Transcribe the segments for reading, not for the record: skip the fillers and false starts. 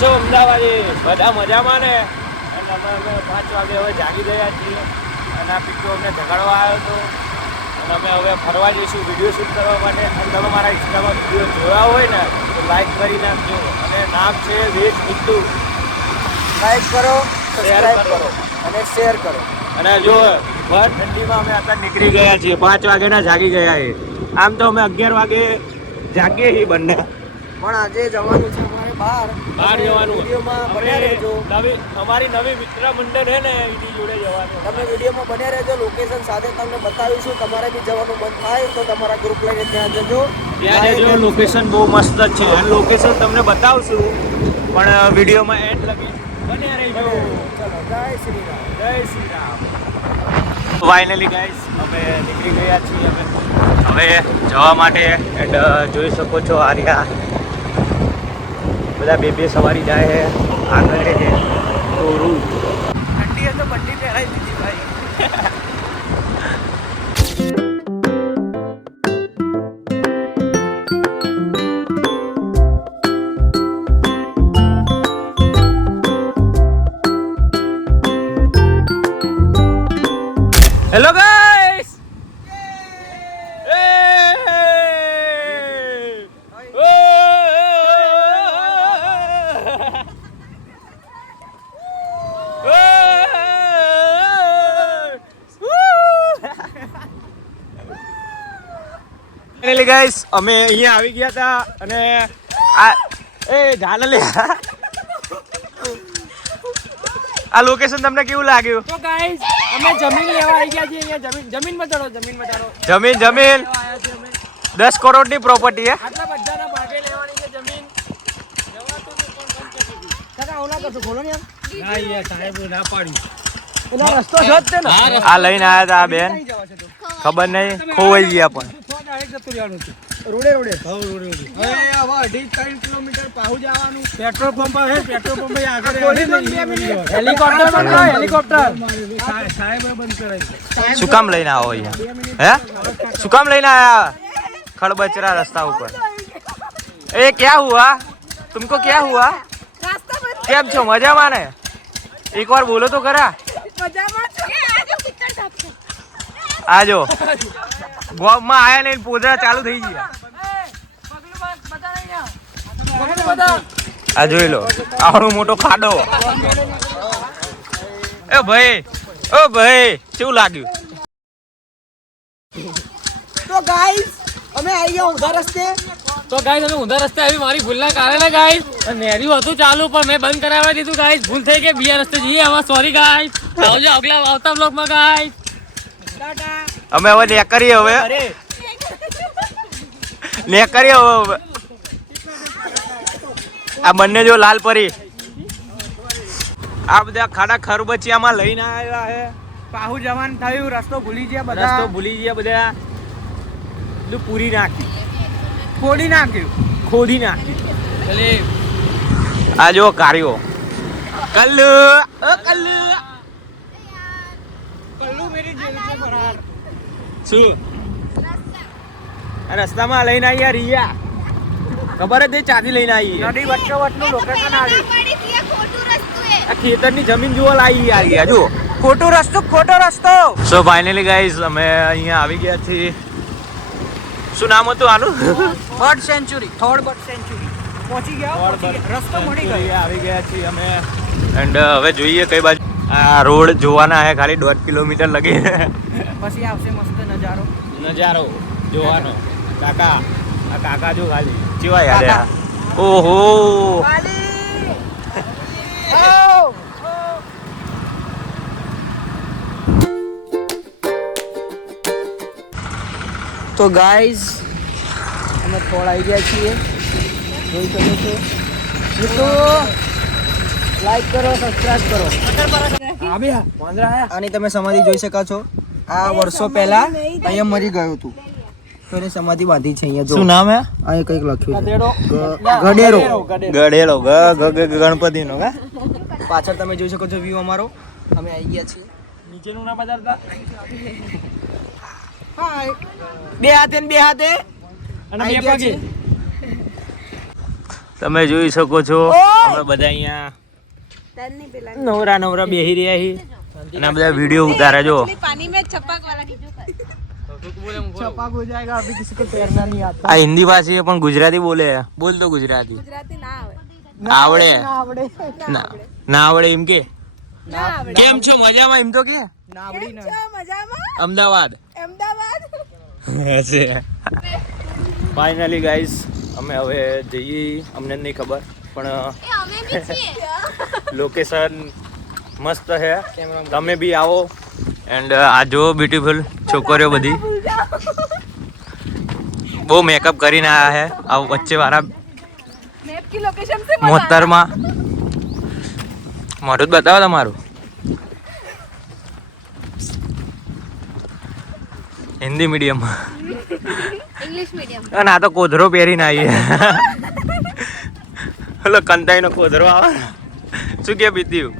છો અમદાવાદ? બધા મજામાં ને? અને અમે 5 વાગે હવે જાગી ગયા છીએ અને આ પિક્ચર અમને જગાડવા આવ્યો હતો અને અમે હવે ફરવા જઈશું વિડીયો શૂટ કરવા માટે. અને તમે મારા ઇન્સ્ટામાં વિડીયો જોયા હોય ને તો લાઈક કરી નાખજો અને નામ છે વેજ મિત્તુ. લાઈક કરો, સબસ્ક્રાઇબ કરો અને શેર કરો. અને જો ભર ઠંડીમાં અમે અત્યારે નીકળી ગયા છીએ, 5 વાગ્યાના જાગી ગયા છે. આમ તો અમે 11 વાગે જાગીએ છીએ બંને, પણ આજે જવાનું છે અમારે બહાર જવાનું. વિડીયોમાં બન્યા રહેજો. અમારી નવી મિત્ર મંડળ છે ને એની જોડે જવાનું. તમે વિડીયોમાં બન્યા રહેજો. લોકેશન સાથે તમને બતાવીશું. તમારે બી જવાનું મન થાય તો તમારા ગ્રુપ લઈને ત્યાં જજો. ત્યાં જજો. લોકેશન બહુ મસ્ત જ છે અને લોકેશન તમને બતાવશું, પણ વિડીયોમાં એન્ડ લગી બન્યા રહેજો. ચલો, જય શ્રી રામ. જય શ્રી રામ. ફાઇનલી ગાઈસ અમે નીકળી ગયા છીએ હવે જવા માટે. એન્ડ જોઈ શકો છો આર્યા બધા બે સવારી જાય છે. આગળ છે ટોરું. ઠંડી તો બંડી પહેરાઈ દીધી ભાઈ. Hello guys. ફાઇનલી ગાઈસ અમે અહીંયા આવી ગયા હતા અને આ ઝાલ લે આ લોકેશન તમને કેવું લાગ્યું? તો ગાઈસ અમે જમીન લેવા આવી ગયા છીએ. અહીંયા જમીનમાં ચડો. જમીન 10 કરોડની પ્રોપર્ટી હે. આટલા બધાના ભાગે લેવાની છે જમીન. કાકા ઓલા કરશો બોલો ને યાર. ના યાર સાહેબ ના પાડી. ઓલા રસ્તો છે જ તે ને. આ લઈને આયા હતા આ બેન, ખબર નહીં ખોવાઈ ગયા પણ. રોડે રોડે. હવે 2.5-3 કિલોમીટર પાહુ જવાનું. પેટ્રોલ પંપ છે, પેટ્રોલ પંપ આગળ. હેલિકોપ્ટર સાહેબ બંધ કરાવી. શું કામ લઈને આવો અહીંયા? હે શું કામ લઈને આયા खड़बचरा रास्ता ऊपर? ए क्या हुआ तुमको? क्या हुआ? કેમ છો? મજામાં ને? એક વાર બોલો તો ખરા. આજો ગોમાં આયા ને પોદરા ચાલુ થઈ ગયા. આ જોઈ લો આવડો મોટો ખાડો. એ ભાઈ કેવું લાગ્યું? તો ગાઈસ અમે આવી ગયા ઊંધા રસ્તે. તો ગાઈસ અમે ઊંધા રસ્તે આવી મારી ભૂલના કારણે ગાઈસ. નેરી હતું ચાલુ પણ મેં બંધ કરાવવા દીધું ગાઈસ. ભૂલ થઈ ગઈ. બીજા રસ્તે જઈએ હવે. Sorry guys. આવજો આવતા બ્લોગમાં ગાઈસ. અમે હવે ને કરીએ હવે આ બંને જો લાલ પરી આ બધા ખાડા ખરબચિયામાં લઈને આવ્યા છે. પાહુ જવાન થયું. રસ્તો ભૂલી ગયા બધા. રસ્તો ભૂલી ગયા બધા. બધું પૂરી નાખી, ખોદી નાખ્યું. ખોદી નાખી. આ જો કાર્યો કલ્લુ શું રસ્તામાં લઈને આવી રિયા. ખબર જ ચાથી લઈને આવી. નદી વચ્ચે વચનું લોકેશન આવ્યું. આ ખેતરની જમીન જોવા લાવી યાર. જો ખોટો રસ્તો. સો ફાઇનલી ગાઈઝ અમે અહીંયા આવી ગયા છીએ. શું નામ હતું આનું? Bird sanctuary. પહોંચી ગયા. રસ્તો મળી ગયો. આવી ગયા છીએ અમે. એન્ડ હવે જોઈએ કઈ બાજુ. આ રોડ જોવાના હે ખાલી 1.5 કિલોમીટર લગી. પછી આવશે મસ્ત નજારો જોવાનો. કાકા જો ખાલી કેવા યાર. ઓહો તો ગાઈઝ અમે થોડા આવી ગયા છીએ. જોઈ શકો છો મિત્રો. લાઈક કરો, સબસ્ક્રાઇબ કરો. આની તમે સમાધિ જોઈ શકો છો. આ વર્ષો પહેલા અહીંયા મરી ગયું હતું તો એની સમાધિ બાંધી છે અહીંયા. જો શું નામ હે? આ કંઈક લખ્યું છે ગડેરો. ગણપતિ નો. પાછળ તમે જોઈ શકો છો વ્યૂ અમારો. અમે આવી ગયા છીએ. નીચેનું ના બતાડતા. બે હાથે અને બે પગે. તમે જોઈ શકો છો અમે બધા અહીંયા નવરા બેહી રહ્યા છીએ અને બધા વિડીયો ઉતારે જો पानी में छपक वाला छपाक हो जाएगा अभी किसी को तैरना नहीं आता આ હિન્દી ભાષી પણ ગુજરાતી બોલે બોલ તો ગુજરાતી गुजराती ना आवे આવડે ना आवड़े ના આવડે એમ કે કેમ છો મજામાં એમ તો કે ना आवड़ी ना मजामा અમદાવાદ अहमदाबाद હશે ફાઇનલી ગાઈસ અમે હવે જઈએ અમને નહીં ખબર પણ हमें भी चाहिए લોકેશન મસ્ત છે તમે બી આવો એન્ડ આ જો બ્યુટીફુલ છોકરીઓ બધી બહુ મેકઅપ કરીને આયા છે આ વચ્ચે વાળા मैप की लोकेशन से મોહત્તરમાં મોઢું જ બતાવો તમારું હિન્દી મીડિયમ इंग्लिश मीडियम અને આ તો કોધરો પહેરીને આવીએ હલો કંતાઈનો કોધરો આવે ને. શું કે બીત્યું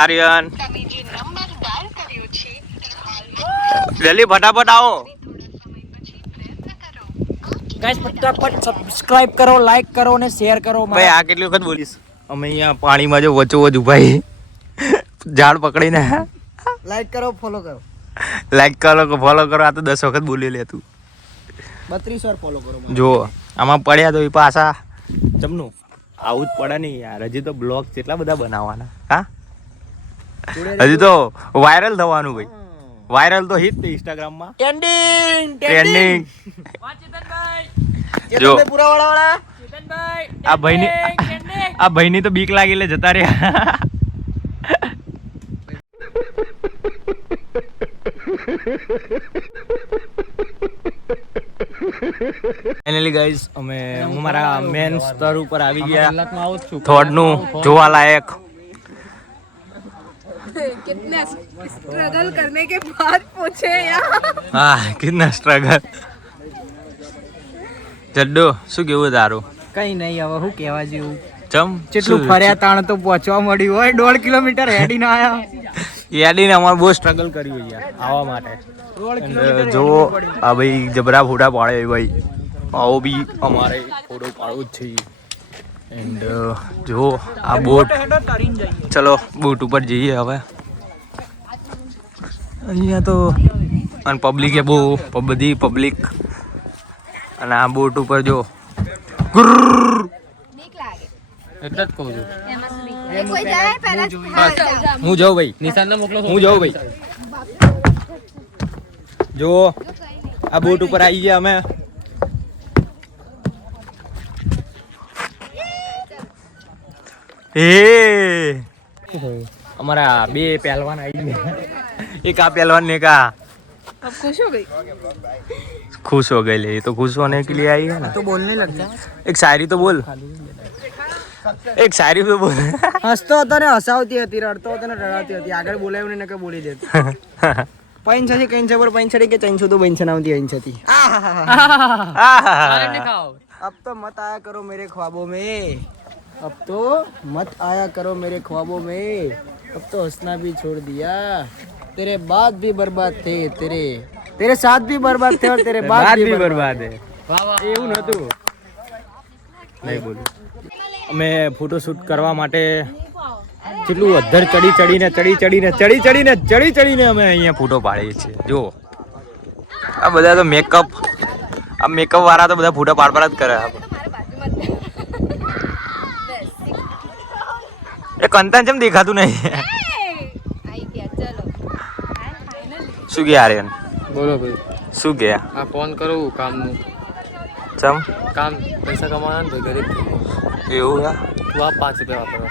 આર્યન જલ્દી ફટાફટ આવો गाइस फटाफट सब्सक्राइब करो लाइक करो ने शेयर करो ભાઈ આ કેટલી વખત બોલીશ અમે અહીંયા પાણીમાં જો વચોવચ ઉભા છીએ. ઝાડ પકડીને लाइक करो फॉलो करो લાઈક કરો કે ફોલો કરો આ તો 10 વખત બોલી લે તું 32 बार फॉलो करो જો આમાં પડ્યા તો એ પાછા જમનું આવું જ પડે નહીં યાર હજી તો બ્લોગ કેટલા બધા બનાવવાના હા હજી તો વાયરલ થવાનું ભાઈ વાયરલ તો હિટ ઇન્સ્ટાગ્રામમાં ट्रेंडिंग ટ્રેન્ડિંગ જો पूरा वाला वाला આ ભાઈની તો બીક લાગી એટલે જતા રહ્યા ફાઇનલી ગાઈઝ અમે હું મારા મેન સ્તર ઉપર આવી ગયા થોડ નું જોવાલાયક कितने स्ट्रगल करने के बाद पूछे यार હા કિतना સ્ટ્રગલ જડ્ડો શું કેવું તારું કઈ નહીં હવે હું કહેવા જેવું ચમ જેટલું ફર્યા તાણ તો પહોંચવા મળ્યું હોય 1.5 કિલોમીટર હેડી ના આયા યાડીને અમારે બહુ સ્ટ્રગલ કર્યું યાર આવવા માટે And, જો આ ભાઈ જબરા ફોટા પાડે ભાઈ આવો બી અમારે ફોટો પાડવો જ છે એન્ડ જો આ બોટ ચલો બોટ ઉપર જઈએ હવે અહીંયા તો અને પબ્લિક એ બહુ બધી પબ્લિક અને આ બોટ ઉપર જો ठीक लागे એટલે જ કહું છું कोई जाए पहले હું જાઉં ભાઈ નિશાન ને મોકલો હું જાઉં ભાઈ જો આ બોટ ઉપર આવી ગયા અમે એ અમારા બે પહેલવાન આવી ગયા એક આ પહેલવાન ને એક આ अब खुश हो गई खुश हो गए ले ये तो खुश होने के लिए आई है ना तो बोलने लग जा एक शायरी तो बोल एक शायरी तो बोल હસતો હતો ને હસાવતી હતી રડતો હતો ને રડાવતી હતી આગળ બોલાવ્યું ને કે બોલી દેતી પૈન છે કઈ છે પર પૈન છડી કે ચૈન તો બૈન છનાવતી અહીં છતી આને ખાઓ अब तो मत आया करो मेरे ख्वाबों में अब तो मत आया करो मेरे ख्वाबों में अब तो हंसना भी छोड़ दिया तेरे बाद भी बर्बाद थे तेरे साथ भी बर्बाद थे और तेरे बाद भी बर्बाद है વાહ વાહ એવું નતું નહીં બોલું અમે ફોટોશૂટ કરવા માટે કેટલું અધ્ધર ચડીને અમે અહીંયા ફોટો પાડીએ છીએ જો આ બધા તો મેકઅપ વાળા તો બધા ફોટા પાડ જ કરે એ કંતાન ચમ દેખાતું નહીં आई गया चलो શું કે આર્યન બોલો ભાઈ શું કે આ ફોન કરું કામનું ચમ કામ પૈસા કમાવાના ને ગરીબ એવું યા તું આ 5 રૂપિયા વાપરો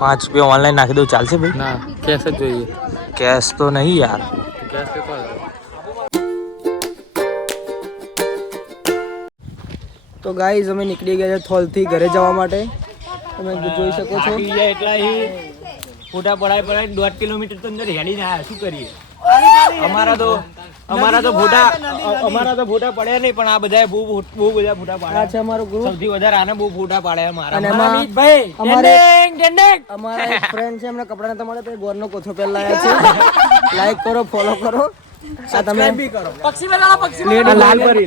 5 રૂપિયા ઓનલાઈન નાખી દઉં ચાલશે ભાઈ ના કેશ જ જોઈએ કેશ તો નહીં યાર કેશ પે કોણ તો ગાઈઝ અમે નીકળી ગયા છે થોલથી ઘરે જવા માટે તમે જોઈ શકો છો એટલા ફોટા પડાય 1.5 કિલોમીટર તો અંદર હેડીને આયા શું કરીએ અમારા તો ફોટા પડ્યા નહીં પણ આ બધા બહુ બધા ફોટા આ પાડ્યા છે અમારો ગ્રુપ સૌથી વધારે આને બહુ ફોટા પાડ્યા મારા અને એમાં અમારે અમારા એક ફ્રેન્ડ છે એમના કપડાના તમારે તો ગોરનો કોથો પહેલા આવ્યા છે લાઈક કરો ફોલો કરો આ તમે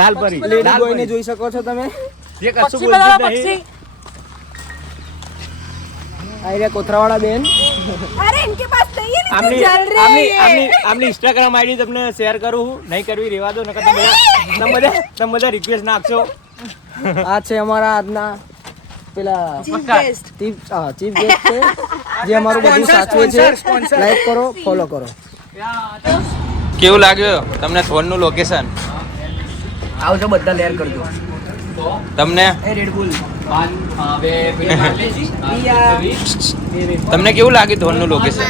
લાલપરી લેડી બોયને જોઈ શકો છો તમે જે કશું પક્ષી બોલતું બતાવો, જ નહીં. પક્ષી. આ રે કોથરાવાળા બેન अरे इनके पास नहीं है આમની चल रहे આમની हैं આમની આમની ઇન્સ્ટાગ્રામ આઈડી તમને શેર કરું નહીં કરવી રેવા દો નકર તમે બધા રિક્વેસ્ટ નાખશો. આ છે અમારા આજના પેલા चीफ गेस्ट ચીફ ગેસ્ટ છે જે અમારું બધું સાચવે છે. લાઈક કરો, ફોલો કરો. કેવું લાગ્યું તમને થોરનું લોકેશન? આવજો બધા લેર કરજો. તમને એ રેડ બુલ તમને કેવું લાગ્યું થોરનું લોકેશન?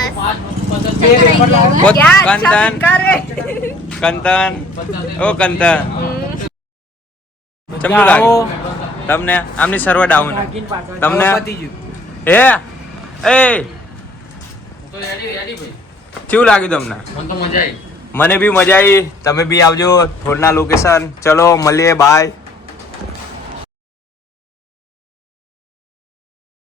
क्या अच्छा कंदन करे કંતન ઓ કંતન ચમનું લાગ્યું તમને? આમની સર્વ ડાઉન તમને હે એ કેવું લાગ્યું તમને? મને તો મજા આવી. મને બી મજા આવી. તમે બી આવજો થોરના લોકેશન. ચલો મળીએ, બાય.